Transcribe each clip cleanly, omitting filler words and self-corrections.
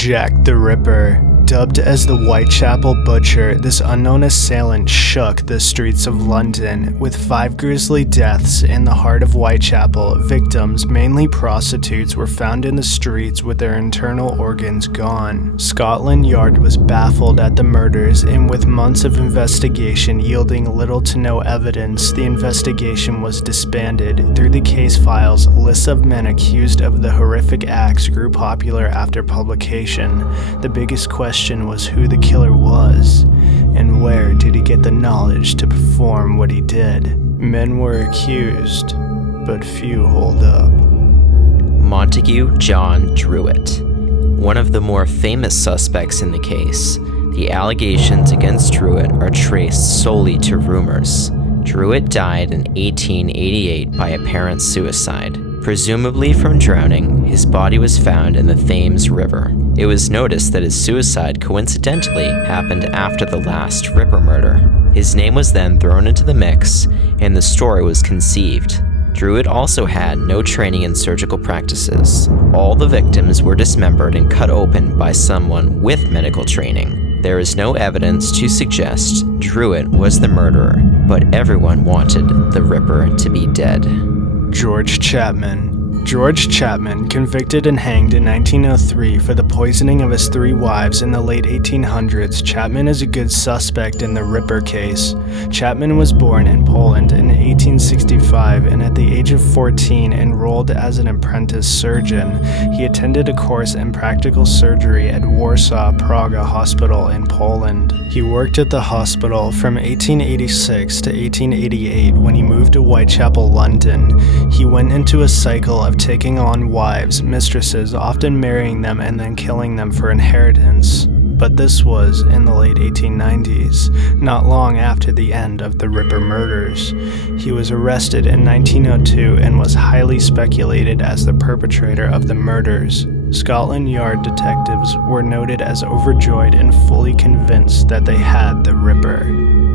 Jack the Ripper. Dubbed as the Whitechapel Butcher, this unknown assailant shook the streets of London. With 5 grisly deaths in the heart of Whitechapel, victims, mainly prostitutes, were found in the streets with their internal organs gone. Scotland Yard was baffled at the murders, and with months of investigation yielding little to no evidence, the investigation was disbanded. Through the case files, lists of men accused of the horrific acts grew popular after publication. The biggest question was who the killer was, and where did he get the knowledge to perform what he did. Men were accused, but few hold up. Montague John Druitt. One of the more famous suspects in the case, the allegations against Druitt are traced solely to rumors. Druitt died in 1888 by apparent suicide. Presumably from drowning, his body was found in the Thames River. It was noticed that his suicide coincidentally happened after the last Ripper murder. His name was then thrown into the mix, and the story was conceived. Druitt also had no training in surgical practices. All the victims were dismembered and cut open by someone with medical training. There is no evidence to suggest Druitt was the murderer, but everyone wanted the Ripper to be dead. George Chapman. George Chapman, convicted and hanged in 1903 for the poisoning of his 3 wives in the late 1800s, Chapman is a good suspect in the Ripper case. Chapman was born in Poland in 1865 and at the age of 14 enrolled as an apprentice surgeon. He attended a course in practical surgery at Warsaw Praga Hospital in Poland. He worked at the hospital from 1886 to 1888 when he moved to Whitechapel, London. He went into a cycle of taking on wives, mistresses, often marrying them and then killing them for inheritance. But this was in the late 1890s, not long after the end of the Ripper murders. He was arrested in 1902 and was highly speculated as the perpetrator of the murders. Scotland Yard detectives were noted as overjoyed and fully convinced that they had the Ripper.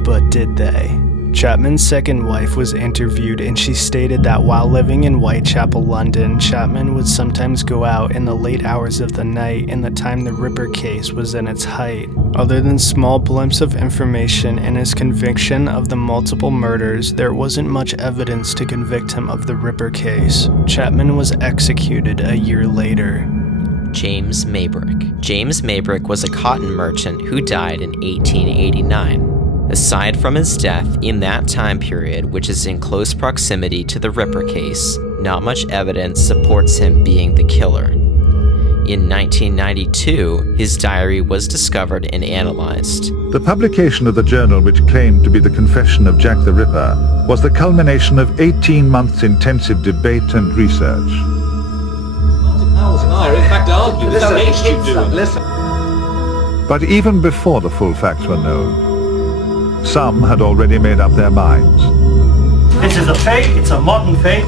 But did they? Chapman's second wife was interviewed and she stated that while living in Whitechapel, London, Chapman would sometimes go out in the late hours of the night in the time the Ripper case was in its height. Other than small blimps of information in his conviction of the multiple murders, there wasn't much evidence to convict him of the Ripper case. Chapman was executed a year later. James Maybrick. James Maybrick was a cotton merchant who died in 1889. Aside from his death in that time period, which is in close proximity to the Ripper case, not much evidence supports him being the killer. In 1992, his diary was discovered and analyzed. The publication of the journal which claimed to be the confession of Jack the Ripper was the culmination of 18 months' intensive debate and research. Howells and I are in fact arguing Listen. But even before the full facts were known, some had already made up their minds. This is a fake, it's a modern fake.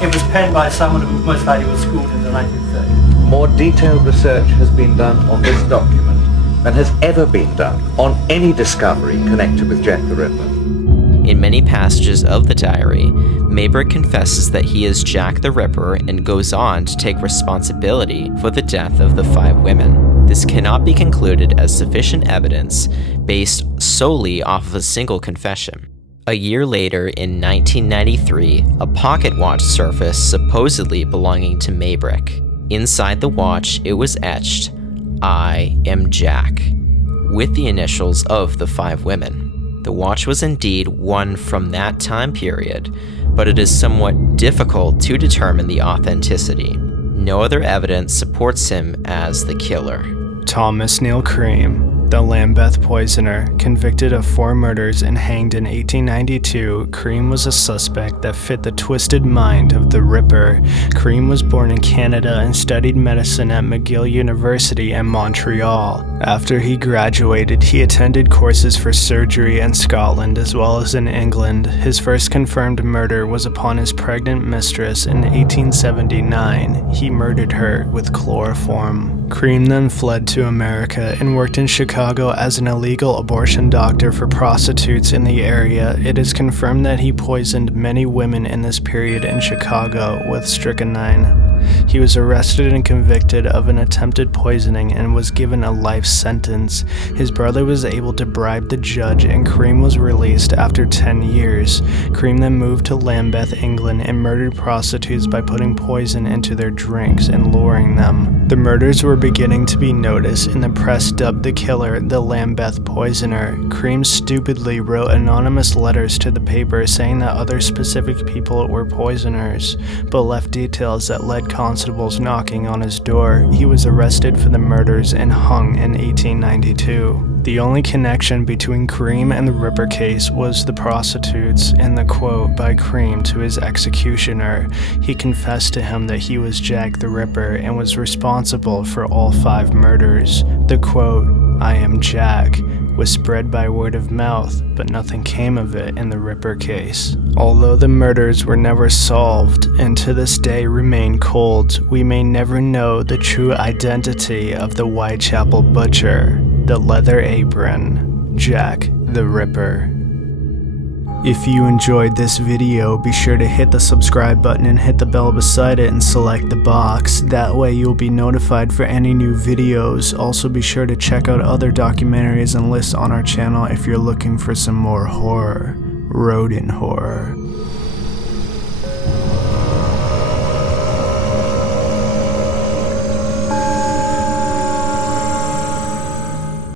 It was penned by someone who most likely was schooled in the 1930s. More detailed research has been done on this document than has ever been done on any discovery connected with Jack the Ripper. In many passages of the diary, Maybrick confesses that he is Jack the Ripper and goes on to take responsibility for the death of the 5 women. This cannot be concluded as sufficient evidence based solely off of a single confession. A year later, in 1993, a pocket watch surfaced supposedly belonging to Maybrick. Inside the watch, it was etched, "I am Jack," with the initials of the 5 women. The watch was indeed one from that time period, but it is somewhat difficult to determine the authenticity. No other evidence supports him as the killer. Thomas Neal Cream, the Lambeth poisoner, convicted of 4 murders and hanged in 1892, Cream was a suspect that fit the twisted mind of the Ripper. Cream was born in Canada and studied medicine at McGill University in Montreal. After he graduated, he attended courses for surgery in Scotland as well as in England. His first confirmed murder was upon his pregnant mistress in 1879. He murdered her with chloroform. Cream then fled to America and worked in Chicago as an illegal abortion doctor for prostitutes in the area. It is confirmed that he poisoned many women in this period in Chicago with strychnine. He was arrested and convicted of an attempted poisoning and was given a life sentence. His brother was able to bribe the judge and Cream was released after 10 years. Cream then moved to Lambeth, England and murdered prostitutes by putting poison into their drinks and luring them. The murders were beginning to be noticed and the press dubbed the killer the Lambeth Poisoner. Cream stupidly wrote anonymous letters to the paper saying that other specific people were poisoners, but left details that led constables knocking on his door. He was arrested for the murders and hung in 1892. The only connection between Cream and the Ripper case was the prostitutes and the quote by Cream to his executioner. He confessed to him that he was Jack the Ripper and was responsible for all 5 murders. The quote, "I am Jack," was spread by word of mouth, but nothing came of it in the Ripper case. Although the murders were never solved and to this day remain cold, we may never know the true identity of the Whitechapel Butcher, the Leather Apron, Jack the Ripper. If you enjoyed this video, be sure to hit the subscribe button and hit the bell beside it and select the box. That way you'll be notified for any new videos. Also be sure to check out other documentaries and lists on our channel if you're looking for some more horror. Rodan horror.